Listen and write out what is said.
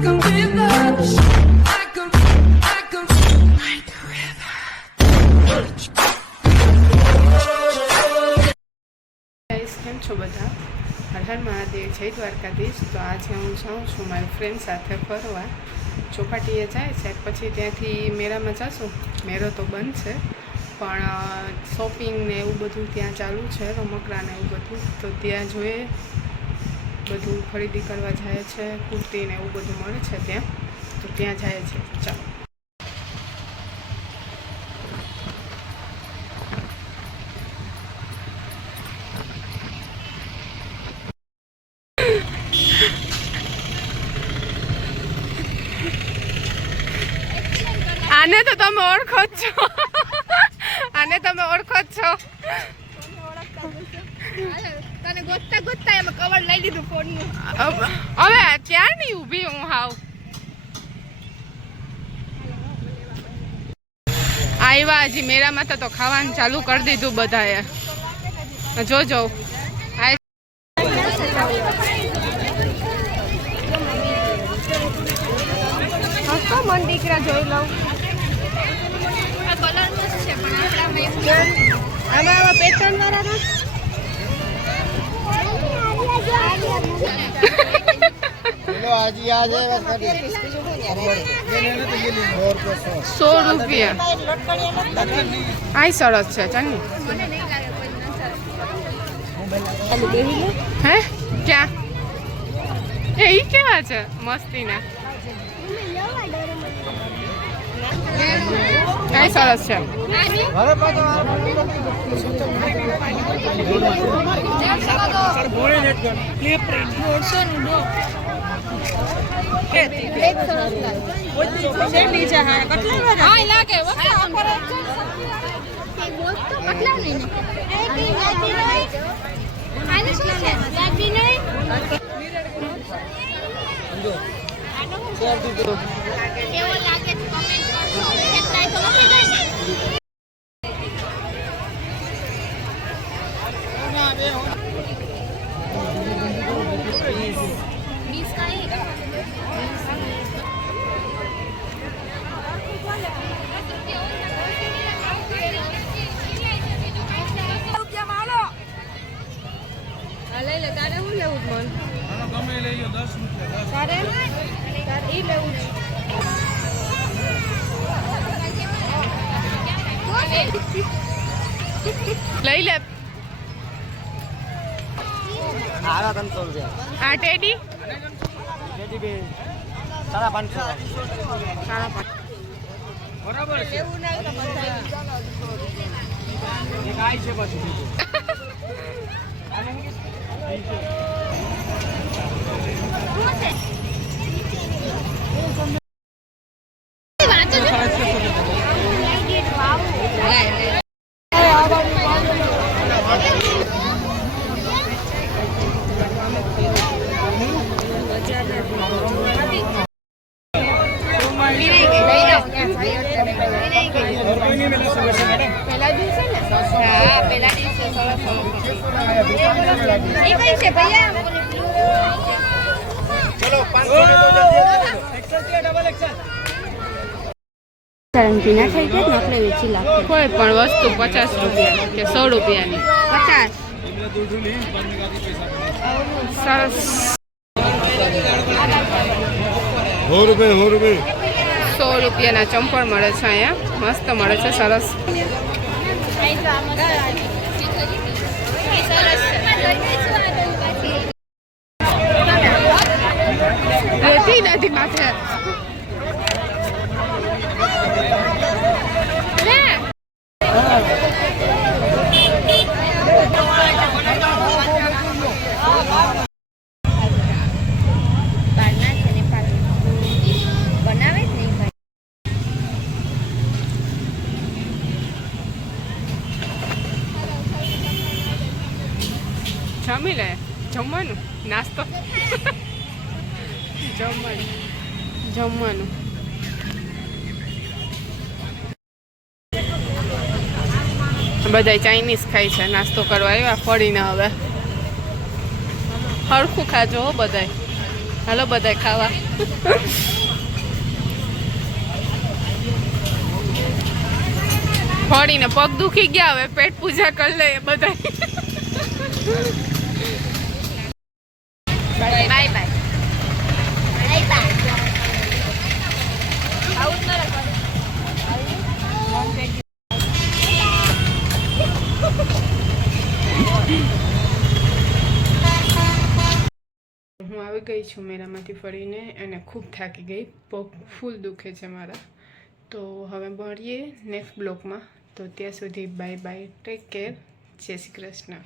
કેમ છો બધા? હર હર મહાદેવ, જય દ્વારકાધીશ. તો આજે હું જાઉં છું મારી ફ્રેન્ડ સાથે ફરવા. ચોપાટીએ જાય છે, પછી ત્યાંથી મેળામાં જશું. મેળો તો બંધ છે, પણ શોપિંગ ને એવું બધું ત્યાં ચાલુ છે, રમકડા ને એવું બધું. તો ત્યાં જોઈએ, બધું ખરીદી કરવા જાય છે. કુર્તી ને એવું બધું મળે છે ત્યાં, તો ત્યાં જાય છે. ચાલો. આને તો તમે ઓળખો જ છો. આને તમે ઓળખો જ છો. તને ગોતતા ગોતતા એમાં કવર લઈ લીધું ફોનનું. હવે ક્યારની ઊભી હું હાવ. આવ્યા હજી મેળામાં તો ખાવાનું ચાલુ કરી દીધું બધાએ. જોજો મન દીકરા જોઈ લઉં. આમાં પેટર્ન વાળા ₹100. આ સરસ છે. ચાલની હે ક્યાં એ કેવા છે મસ્તીના? કઈ સરસ છે. લઈ લે. તારે શું લેવું મન? ગમે લઈ લો. 10 રૂપિયા. તારે ઈ લેવું છે. લઈ લે. આરા 300 રૂપિયા. આ ટેડી ટેડી બે 550. બરાબર છે. લેવું નહીં તો બધા એક આઈ છે પછી પેલા દિવસે ને? હા, પેલા દિવસે સરસ એ કઈ છે ભૈયા? ચલો 500 ભીના થઈ ગયા ને આપણે વેચી લાગશે. કોઈ પણ વસ્તુ 50 રૂપિયા કે 100 રૂપિયાની. 50 સરસ. 100 રૂપિયાના ચંપલ મળે છે અહીંયા. મસ્ત મળે છે. સરસ. રેતી નથી માથે. જમી લે. જમવાનું નાસ્તો જમવાનું બધા ચાઇનીઝ ખાય છે. નાસ્તો કરવા આવ્યા ફળીને. હવે હરખું ખાજો હો બધાય. હાલો બધા ખાવા. ફળીને પગ દુખી ગયા, હવે પેટ પૂજા કરી લે બધા. Bye bye. આવું જ ન રાખવાનું. હું આવી ગઈ છું મેળામાંથી ફરીને અને ખૂબ થાકી ગઈ, પગ ફૂલ દુખે છે મારા. તો હવે મળીએ નેક્સ્ટ બ્લોગમાં. તો ત્યાં સુધી બાય બાય, ટેક કેર, જય શ્રી કૃષ્ણ.